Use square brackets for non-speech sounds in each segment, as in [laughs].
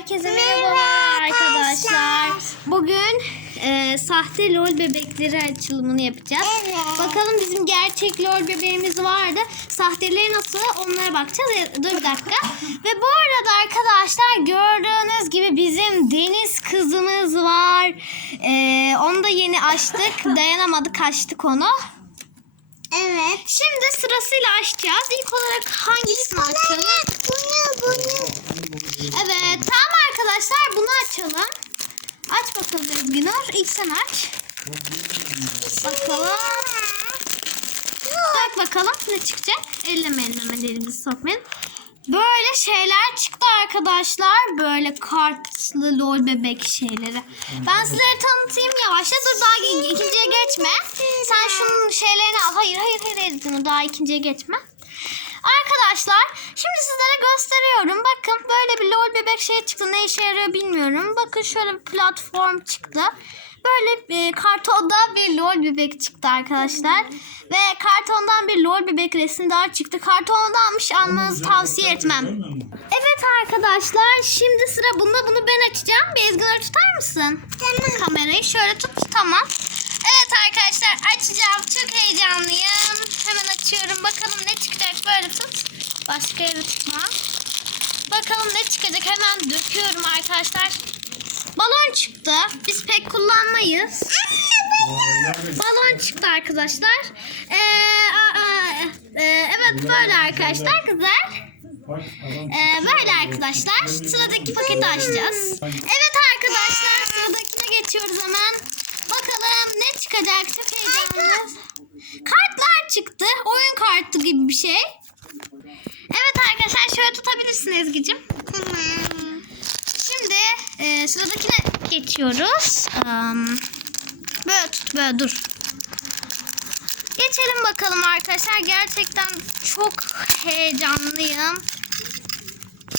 Herkese merhabalar arkadaşlar. Bugün e, sahte lol bebekleri açılımını yapacağız. Evet. Bakalım bizim gerçek lol bebeğimiz vardı. Sahteleri nasıl onlara bakacağız. E, Dur bir dakika. Ve bu arada arkadaşlar gördüğünüz gibi bizim deniz kızımız var. E, onu da yeni açtık. [laughs] Dayanamadık açtık onu. Evet. Şimdi sırasıyla açacağız. İlk olarak hangisini açalım? Bunu bunu. Evet açalım. Aç bakalım Ezginur. İlk sen aç. Bakalım. Bak bakalım ne çıkacak. Elleme elleme elimizi sokmayın. Böyle şeyler çıktı arkadaşlar. Böyle kartlı lol bebek şeyleri. Ben sizlere tanıtayım yavaşça. Dur daha ikinciye geçme. Sen şunun şeylerini al. Hayır hayır hayır daha ikinciye geçme. Arkadaşlar şimdi sizlere gösteriyorum. Bakın böyle bir lol bebek şey çıktı. Ne işe yarıyor bilmiyorum. Bakın şöyle bir platform çıktı. Böyle e, kartonda bir lol bebek çıktı arkadaşlar. Ve kartondan bir lol bebek resmi daha çıktı. Kartondanmış almanızı tavsiye etmem. Evet arkadaşlar şimdi sıra bunda. Bunu ben açacağım. Bir Ezgi'leri tutar mısın? Tamam. Kamerayı şöyle tut. Tamam. Evet arkadaşlar açacağım. Çok heyecanlıyım. Hemen açıyorum. Bakalım ne çıkacak. Başka yere tutma. Bakalım ne çıkacak. Hemen döküyorum arkadaşlar. Balon çıktı. Biz pek kullanmayız. Balon çıktı arkadaşlar. Ee, aa, aa, e, evet böyle arkadaşlar. Güzel. Ee, böyle arkadaşlar. Sıradaki paketi açacağız. Evet arkadaşlar sıradakine geçiyoruz hemen. Bakalım ne çıkacak. Çok heyecanlıyız. Kartlar çıktı. Oyun kartı gibi bir şey. Tutabilirsin Ezgi'cim. Tamam. Şimdi e, sıradakine geçiyoruz. Am, böyle tut böyle dur. Geçelim bakalım arkadaşlar. Gerçekten çok heyecanlıyım.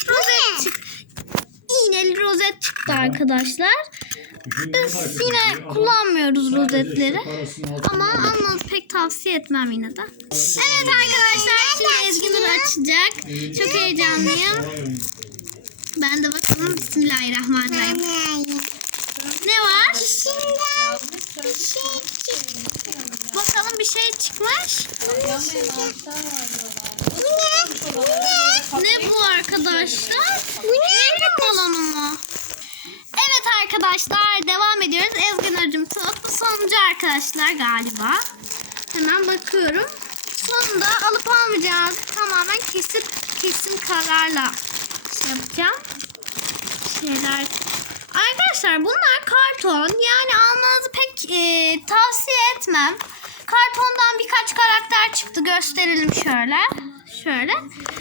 Rozet çık. İğneli rozet çıktı arkadaşlar. Biz yine kullanmıyoruz rozetleri. Ama almanızı pek tavsiye etmem yine de. Evet arkadaşlar şimdi Ezgi'nin açacak. Çok heyecanlıyım. Ben de bakalım Bismillahirrahmanirrahim. Ne var? İçinden bir şey. Bakalım bir şey çıkmış. Bu ne? Ne bu arkadaşlar? Renk balonu mu? Arkadaşlar devam ediyoruz. Ezgi Nurcum tut. Bu sonuncu arkadaşlar galiba. Hemen bakıyorum. Sonunda alıp almayacağız. Tamamen kesip kesin kararla şey yapacağım. Şeyler. Arkadaşlar bunlar karton. Yani almanızı pek e, tavsiye etmem. Kartondan birkaç karakter çıktı. Gösterelim şöyle. Şöyle.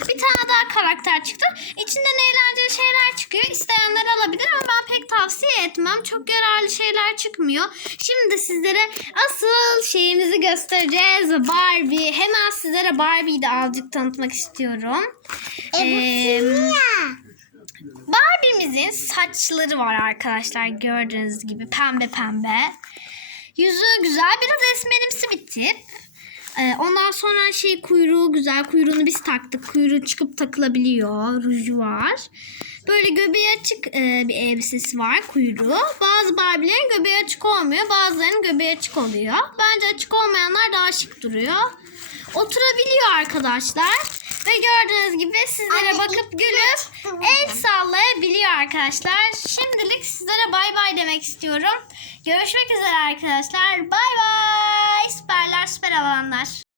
Bir tane daha karakter çıktı. İçinden eğlenceli şeyler çıkıyor. İsteyenler alabilir ama ben tavsiye etmem. Çok yararlı şeyler çıkmıyor. Şimdi sizlere asıl şeyimizi göstereceğiz. Barbie. Hemen sizlere Barbie'yi de azıcık tanıtmak istiyorum. E Ee. Barbie'mizin saçları var arkadaşlar gördüğünüz gibi pembe pembe. Yüzü güzel biraz esmerimsi bir tip. Ondan sonra şey kuyruğu güzel. Kuyruğunu biz taktık. Kuyruğu çıkıp takılabiliyor. Ruju var. Böyle göbeği açık e, bir elbisesi var kuyruğu. Bazı Barbie'lerin göbeği açık olmuyor. Bazılarının göbeği açık oluyor. Bence açık olmayanlar daha şık duruyor. Oturabiliyor arkadaşlar. Ve gördüğünüz gibi sizlere Anne, bakıp gülüp el sallayabiliyor arkadaşlar. Şimdilik sizlere bay bay demek istiyorum. Görüşmek üzere arkadaşlar. Bay bay. Süperler süper alanlar.